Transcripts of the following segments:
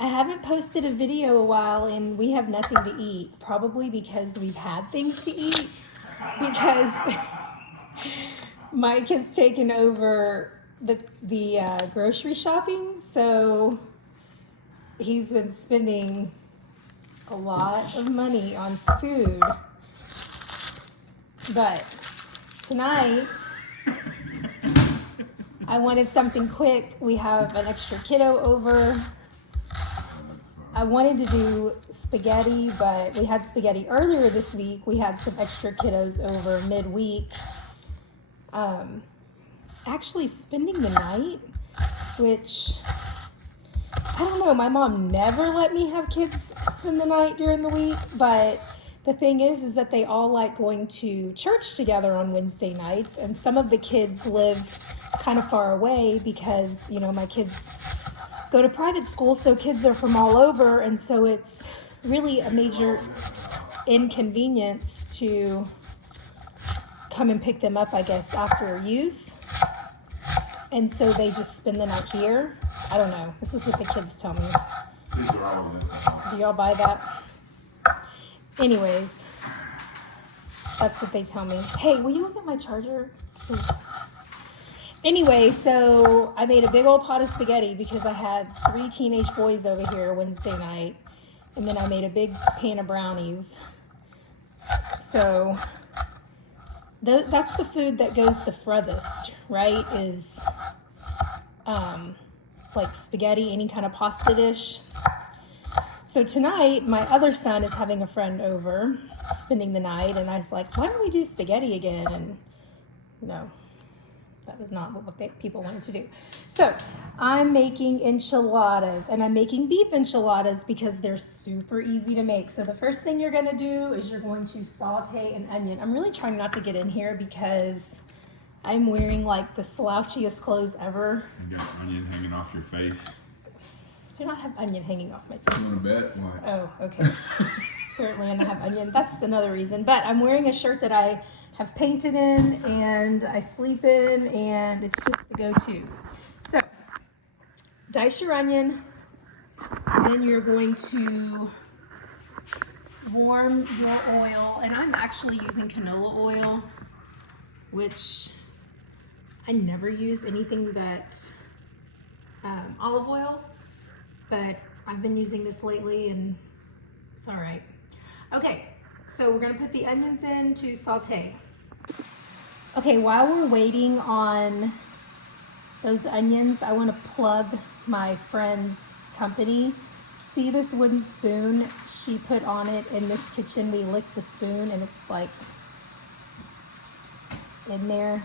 I haven't posted a video a while and we have nothing to eat. Probably because we've had things to eat. Because Mike has taken over the grocery shopping, so he's been spending a lot of money on food. But tonight, I wanted something quick. We have an extra kiddo over. I wanted to do spaghetti, but we had spaghetti earlier this week. We had some extra kiddos over midweek. Actually spending the night, which, I don't know, my mom never let me have kids spend the night during the week, but the thing is that they all like going to church together on Wednesday nights, and some of the kids live kind of far away because, you know, my kids go to private school, so kids are from all over, and so it's really a major inconvenience to come and pick them up, I guess, after youth. And so they just spend the night here. I don't know. This is what the kids tell me. Do y'all buy that? Anyways, that's what they tell me. Hey, will you look at my charger? Anyway, so I made a big old pot of spaghetti because I had 3 teenage boys over here Wednesday night. And then I made a big pan of brownies. So that's the food that goes the furthest, right? Is like spaghetti, any kind of pasta dish. So tonight, my other son is having a friend over, spending the night, and I was like, why don't we do spaghetti again? And no, that was not what people wanted to do. So I'm making enchiladas, and I'm making beef enchiladas because they're super easy to make. So the first thing you're gonna do is you're going to saute an onion. I'm really trying not to get in here because I'm wearing like the slouchiest clothes ever. You got onion hanging off your face. I do not have onion hanging off my face. You want to bet? Watch. Oh, okay. Apparently I don't have onion. That's another reason. But I'm wearing a shirt that I have painted in and I sleep in, and it's just the go-to. So dice your onion, then you're going to warm your oil, and I'm actually using canola oil, which I never use anything but olive oil, but I've been using this lately and it's all right. Okay, so we're gonna put the onions in to saute. Okay, while we're waiting on those onions, I want to plug my friend's company. See this wooden spoon she put on it in this kitchen? We lick the spoon and it's like in there.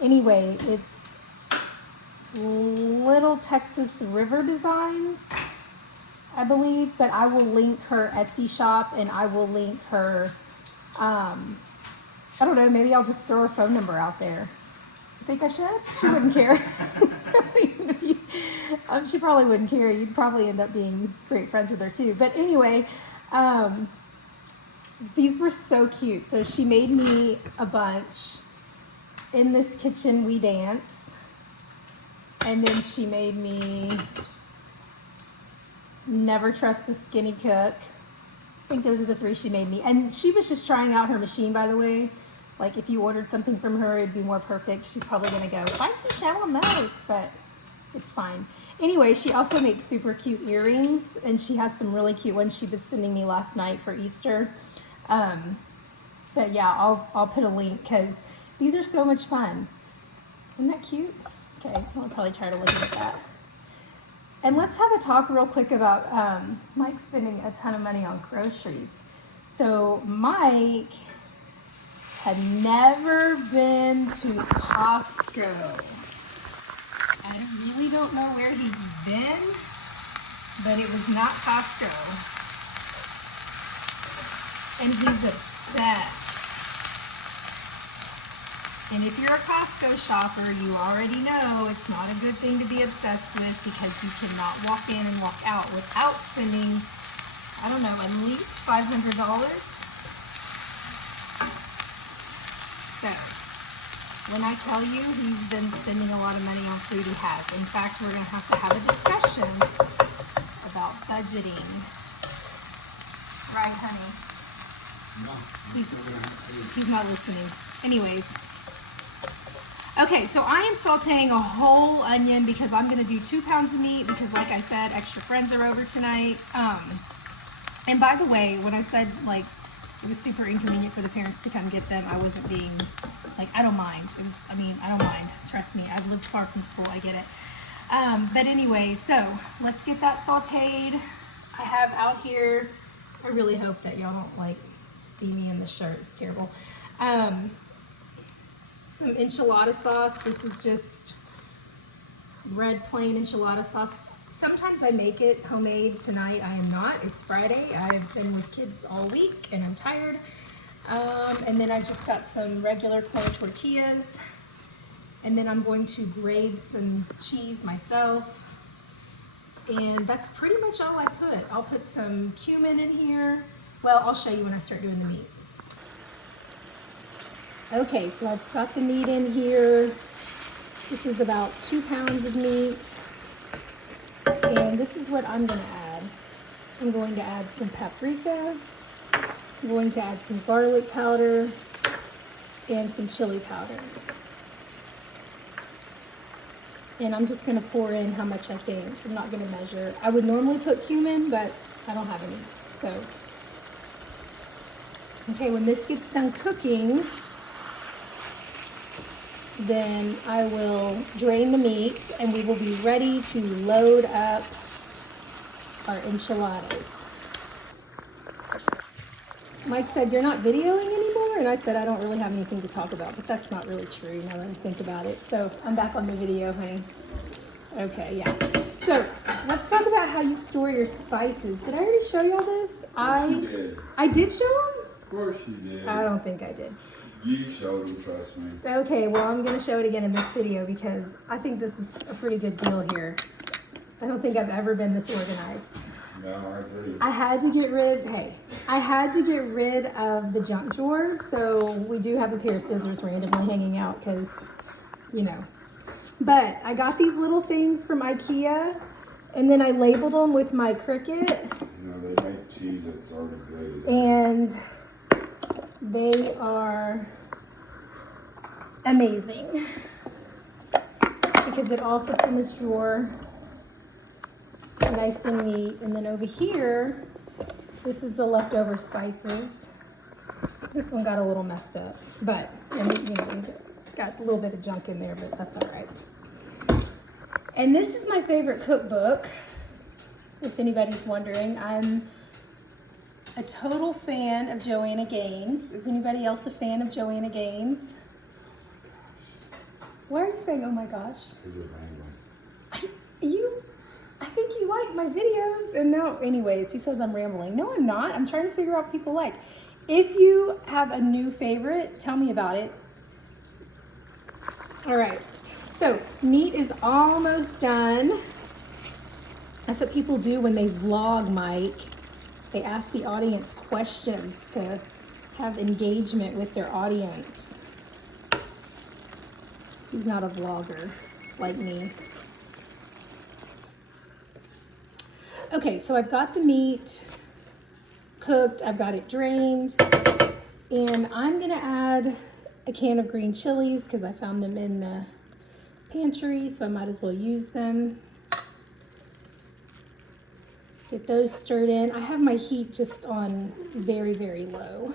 Anyway, it's Little Texas River Designs, I believe, but I will link her Etsy shop and I will link her, I don't know, maybe I'll just throw her phone number out there. You think I should? She wouldn't care. She probably wouldn't care. You'd probably end up being great friends with her too. But anyway, these were so cute. So she made me a bunch. In this kitchen we dance. And then she made me Never Trust a Skinny Cook. I think those are the 3 she made me. And she was just trying out her machine, by the way. Like if you ordered something from her, it'd be more perfect. She's probably gonna go, why'd you show them those? But it's fine. Anyway, she also makes super cute earrings, and she has some really cute ones she was sending me last night for Easter. But yeah, I'll put a link because these are so much fun. Isn't that cute? Okay, I'll probably try to look at that. And let's have a talk real quick about Mike spending a ton of money on groceries. So Mike had never been to Costco. I really don't know where he's been, but it was not Costco. And he's obsessed. And if you're a Costco shopper, you already know it's not a good thing to be obsessed with because you cannot walk in and walk out without spending, I don't know, at least $500. So, when I tell you he's been spending a lot of money on food, he has. In fact, we're going to have a discussion budgeting. Right, honey? No, He's not listening. Anyways. Okay, so I am sauteing a whole onion because I'm going to do 2 pounds of meat because, like I said, extra friends are over tonight. And by the way, when I said, like, it was super inconvenient for the parents to come get them, I wasn't being, like, I don't mind. I don't mind. Trust me. I've lived far from school. I get it. But anyway, so let's get that sauteed. I have out here, I really hope that y'all don't, like, see me in the shirt. It's terrible. Some enchilada sauce. This is just red plain enchilada sauce. Sometimes I make it homemade. Tonight I am not. It's Friday. I've been with kids all week and I'm tired. And then I just got some regular corn tortillas. And then I'm going to grate some cheese myself. And that's pretty much all I put. I'll put some cumin in here. Well, I'll show you when I start doing the meat. Okay, so I've got the meat in here. This is about 2 pounds of meat. And this is what I'm going to add. I'm going to add some paprika. I'm going to add some garlic powder and some chili powder. And I'm just going to pour in how much I think. I'm not going to measure. I would normally put cumin, but I don't have any. So, okay, when this gets done cooking, then I will drain the meat and we will be ready to load up our enchiladas. Mike said, "You're not videoing anymore?" And I said, "I don't really have anything to talk about," but that's not really true now that I think about it. So I'm back on the video, honey. Okay, yeah. So let's talk about how you store your spices. Did I already show y'all this? You did. I did show them? Of course you did. I don't think I did. You showed them, trust me. Okay, well, I'm going to show it again in this video because I think this is a pretty good deal here. I don't think I've ever been this organized. No, I agree. I had to get rid of the junk drawer, so we do have a pair of scissors randomly hanging out because, you know. But I got these little things from IKEA, and then I labeled them with my Cricut. You know, they make cheese that's already grated. And they are amazing because it all fits in this drawer nice and neat. And then over here, this is the leftover spices. This one got a little messed up, but and, you know, got a little bit of junk in there, but that's all right. And this is my favorite cookbook, if anybody's wondering. I'm a total fan of Joanna Gaines. Is anybody else a fan of Joanna Gaines? Why are you saying, "Oh my gosh"? I think you like my videos, and now, anyways, he says I'm rambling. No, I'm not. I'm trying to figure out what people like. If you have a new favorite, tell me about it. All right. So meat is almost done. That's what people do when they vlog, Mike. They ask the audience questions to have engagement with their audience. He's not a vlogger like me. Okay, so I've got the meat cooked. I've got it drained. And I'm going to add a can of green chilies because I found them in the pantry, so I might as well use them. Get those stirred in. I have my heat just on very, very low.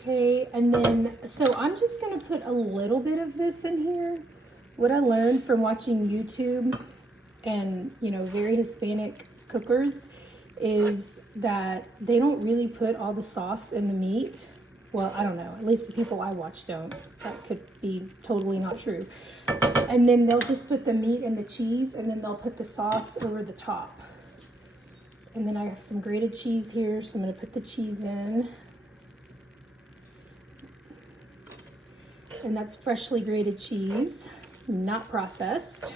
Okay, and then, so I'm just gonna put a little bit of this in here. What I learned from watching YouTube and, you know, very Hispanic cookers is that they don't really put all the sauce in the meat. Well, I don't know, at least the people I watch don't. That could be totally not true. And then they'll just put the meat and the cheese, and then they'll put the sauce over the top. And then I have some grated cheese here, so I'm gonna put the cheese in. And that's freshly grated cheese, not processed.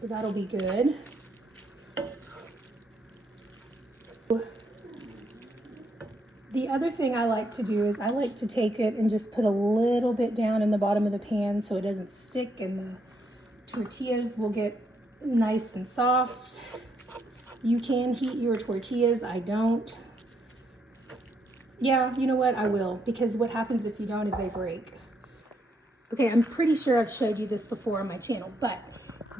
So that'll be good. The other thing I like to do is I like to take it and just put a little bit down in the bottom of the pan so it doesn't stick in the tortillas will get nice and soft. You can heat your tortillas, I don't. Yeah, you know what, I will, because what happens if you don't is they break. Okay, I'm pretty sure I've showed you this before on my channel, but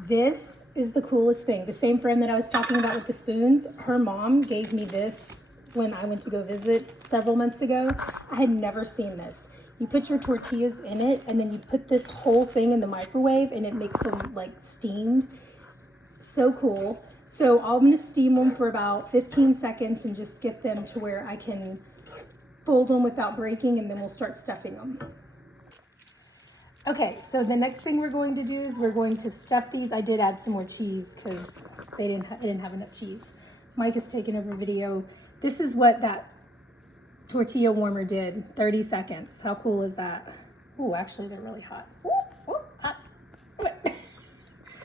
this is the coolest thing. The same friend that I was talking about with the spoons, her mom gave me this when I went to go visit several months ago. I had never seen this. You put your tortillas in it, and then you put this whole thing in the microwave, and it makes them like steamed. So cool. So I'm gonna steam them for about 15 seconds and just get them to where I can fold them without breaking, and then we'll start stuffing them. Okay, so the next thing we're going to do is we're going to stuff these. I did add some more cheese because I didn't have enough cheese. Mike has taken over video. This is what that tortilla warmer did, 30 seconds. How cool is that? Oh, actually they're really hot. Ooh, hot.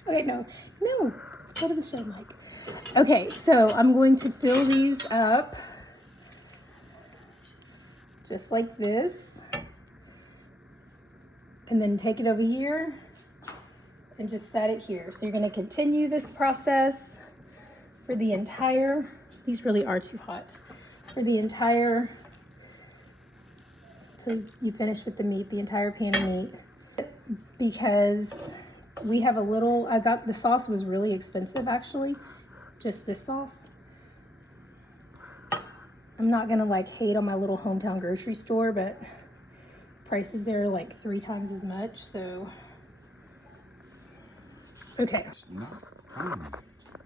Okay, no, it's part of the show, Mike. Okay, so I'm going to fill these up just like this. And then take it over here and just set it here. So you're gonna continue this process for the entire, these really are too hot, for the entire, so you finish with the meat, the entire pan of meat. Because we have a little, the sauce was really expensive actually, just this sauce. I'm not gonna like hate on my little hometown grocery store, but prices there are like 3 times as much, so. Okay. It's not fun.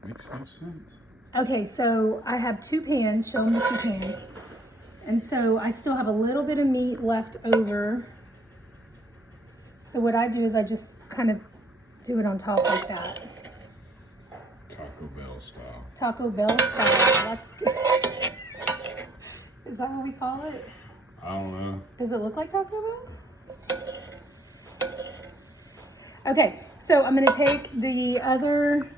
Makes no sense. Okay, so I have 2 pans, show them the 2 pans. And so I still have a little bit of meat left over. So what I do is I just kind of do it on top like that. Taco Bell style. Taco Bell style, that's good. Is that what we call it? I don't know. Does it look like Taco Bell? Okay, so I'm gonna take the other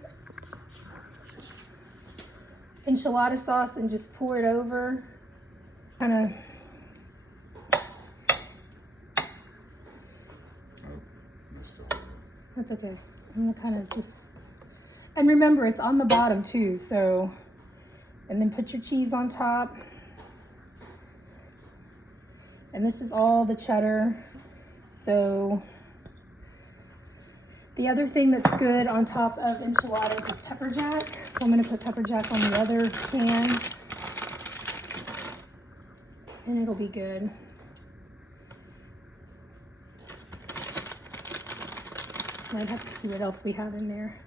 enchilada sauce and just pour it over. Kind of. Oh, missed it. That's okay. I'm gonna kind of just, and remember it's on the bottom too, so, and then put your cheese on top. And this is all the cheddar. So the other thing that's good on top of enchiladas is pepper jack. So I'm gonna put pepper jack on the other pan and it'll be good. I'd have to see what else we have in there.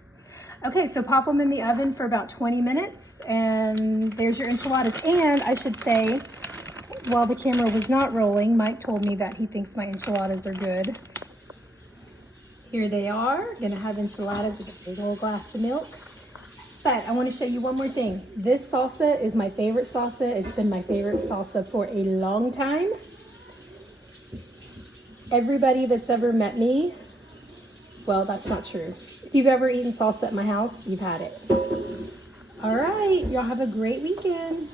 Okay, so pop them in the oven for about 20 minutes and there's your enchiladas. And I should say, while the camera was not rolling, Mike told me that he thinks my enchiladas are good. Here they are. Gonna have enchiladas with a big old glass of milk. But I want to show you one more thing. This salsa is my favorite salsa. It's been my favorite salsa for a long time. Everybody that's ever met me, well, that's not true. If you've ever eaten salsa at my house, you've had it. All right, y'all have a great weekend.